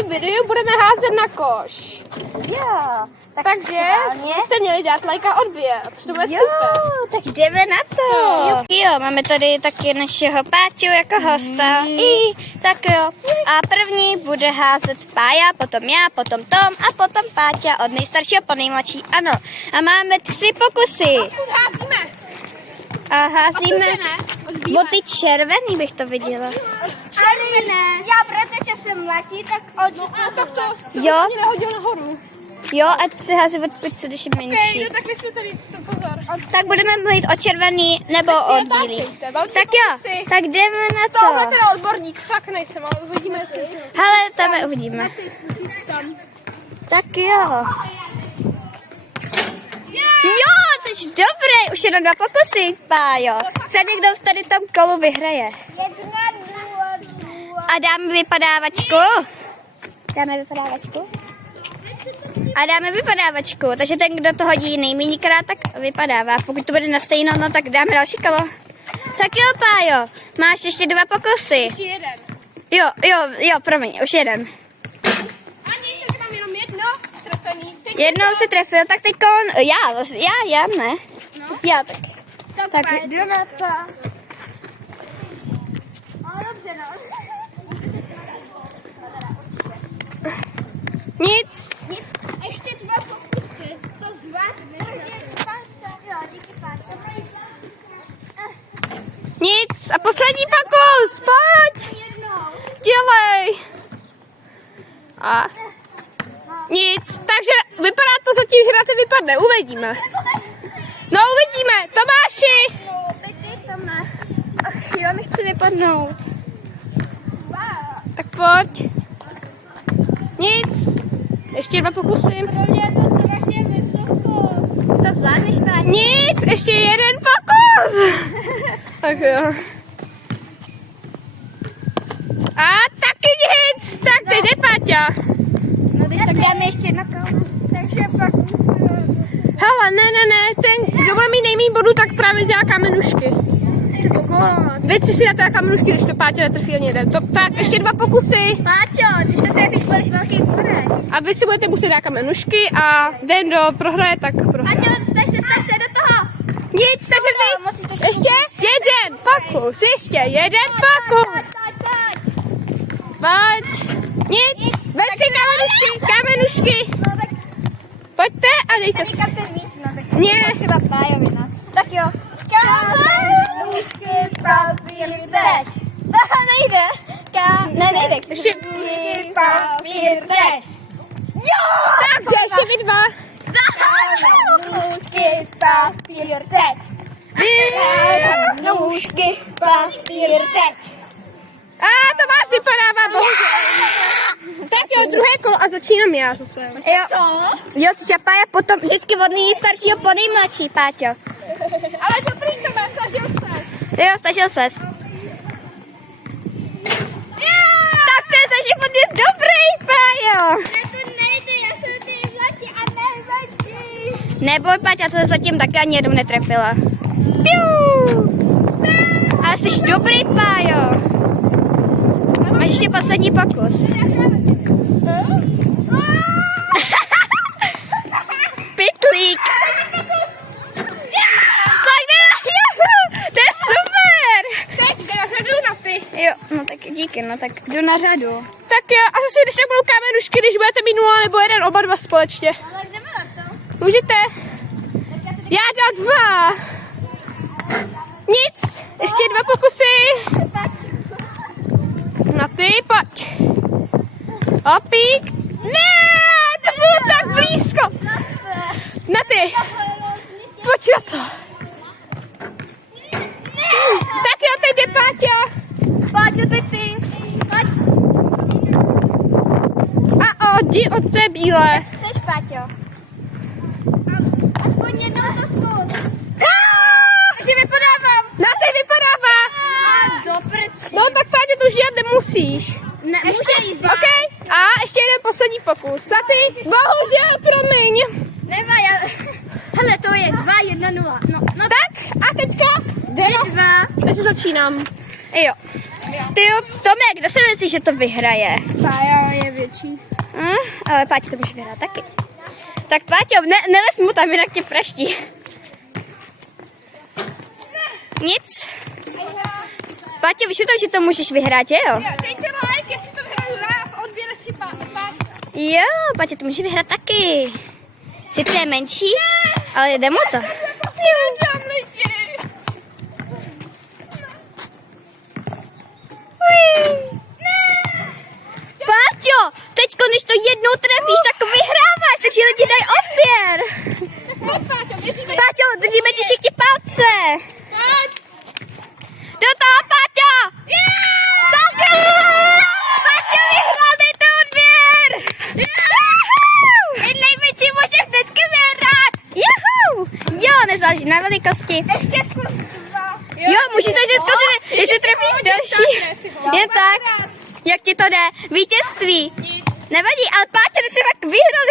příštím videu budeme házet na koš. Jo, Takže jste měli dát like a odběr, protože to bude super. Tak jdeme na to. Jo, máme tady taky našeho Páťu jako hosta. Tak jo. A první bude házet Pája, potom já, potom Tom a potom Páťa od nejstaršího po nejmladší. Ano. A máme 3 pokusy. Házíme. A házíme o ty červený bych to viděla. Ale ne. Já, protože jsem mladší, tak To Jo. mě nehodil nahoru. Jo, ať se hází od pětce, když je menší. No tak my jsme tady, pozor. Tak budeme mluvit o červený nebo o bílý. Tak jo, tak jdeme na Tohle to. teda odborník, fakt nejsem, ale uvidíme, jestli... Hele, tam uvidíme. Tak jo. Jo, jsi dobrý, už jenom 2 pokusy, Pájo. Se někdo v tady tom kolu vyhraje. 1, 2. A dáme vypadávačku. A dáme vypadávačku, takže ten, kdo to hodí nejméněkrát, tak vypadává. Pokud to bude na stejno, no tak dáme další kolo. Tak jo, Pájo, máš ještě 2 pokusy. Ještě jeden. Jo, promiň, už jeden. Ani jsem tam jenom jedno trefený. Jednou se trefil, tak teďko já, ne? No. Já tak. Tak Jdu na to. No, dobře, no. Nic. Ještě 2 pokusy. To z 2. Jo, díky Páťa. Nic. A poslední pokus, pojď. Dělej. A nic. Takže vypadá to zatím, že na to vypadne. Uvidíme. No uvidíme. Tomáši. No, teď ty tam ne. Ach jo, nechci vypadnout. Tak pojď. Nic. Ještě 2 pokusy. Pro mě je to strašně vysoko. To zvládneš, Páťa? Nic. Ještě jeden pokus. Tak jo. A taky nic. Tak teď jde Páťa. No když tak dáme ještě jedno kolo. Takže pak... Hele, ne, ten, kdo bude mít nejméně bodů, tak právě dělá kamenušky. Vy si dáte kamenušky, když to Páťa netrfí ani jeden. Tak ještě 2 pokusy. Páťo, když to trefíš, budeš velký borec. A vy si budete muset dát kamenušky a ten, kdo prohraje, tak prohraje. Páťo, staž se do toho. Nic, takže vy, ještě jeden pokus, ještě jeden pokus. Pojď. Nic, veď si kamenušky. Pojďte a dejte si. Ne. Třeba Pájovina. Tak jo. Nůžky, papír, teď. Nejde. Nejde. Ještě. Papír, teď. Takže ještě vy 2. Nůžky, papír, teď. Nůžky, papír, teď. A Tomáš vypadává, bohužel. Tak jo, druhé kolo a začínám já zase. Jo. Jo, Pája potom vždycky od nejstaršího po nejmladší, Páťo. Ale dobrý, Tomáš, snažil ses. Jo, snažil ses. Tak to je za život je dobrý, Pájo. To nejde, já jsem nejmladší a nejmladší. Neboj, Páťa, to zatím taky ani jednou netrefila. Piu. Ale jsi dobrý, Pájo. Máš ještě poslední pokus. Pytlík. To je super. Teď jde na řadu na ty. Jo, no tak díky, no tak jdu na řadu. Tak jo, a zase když tak budou kamenušky, když budete mít 0 nebo 1, oba 2 společně. Ale jdeme na to. Můžete. Já dám 2. Nic, ještě 2 pokusy. Na ty, pojď. Opík. Ne, to bylo tak blízko. Na ty. Pojď na to. Tak jo, teď jde Páťa. Páťo, teď ty. Pojď. A od té bílé. Chceš, Páťo? Aspoň jednou to zkus. Že vypadávám. Na ty vypadává. No tak Páťa, to už dělat nemusíš. Ne, může jíst. OK. A ještě jeden poslední pokus. Na ty, bohužel, promiň. Nemá, hele, to je 2, 1, 0. No. Tak a teďka jde 2. Takže začínám. Jo. Ty jo, Tome, kdo si myslí, že to vyhraje? Pája je větší. Ale Páťa to může vyhrát taky. Tak Páťo, nelez mu tam, jinak tě praští. Nic. Páťo, víš to, že to můžeš vyhrát, že jo? Dejte like, jestli to vyhraju já a odběre si Páťa. Jo, Páťa to může vyhrát taky. Sice je menší, ale jde mu to. Páťo, teďko, než to jednou trefíš, tak vyhráváš, takže lidi dají odběr. Páťo, držíme ti všichni palce. Do toho, Páťo! Tak jo! Páťo vyhrál, dejte odběr! Největší můžeš vždycky vyhrát. Juhu! Jo, nezáleží na velikosti. Ještě zkusím. Jo, můžete ještě zkusit, jestli trefíš další. Jen tak. Jak ti to jde? Vítězství. Nic. Nevadí, ale Páťa, ty jsi tak vyhrál,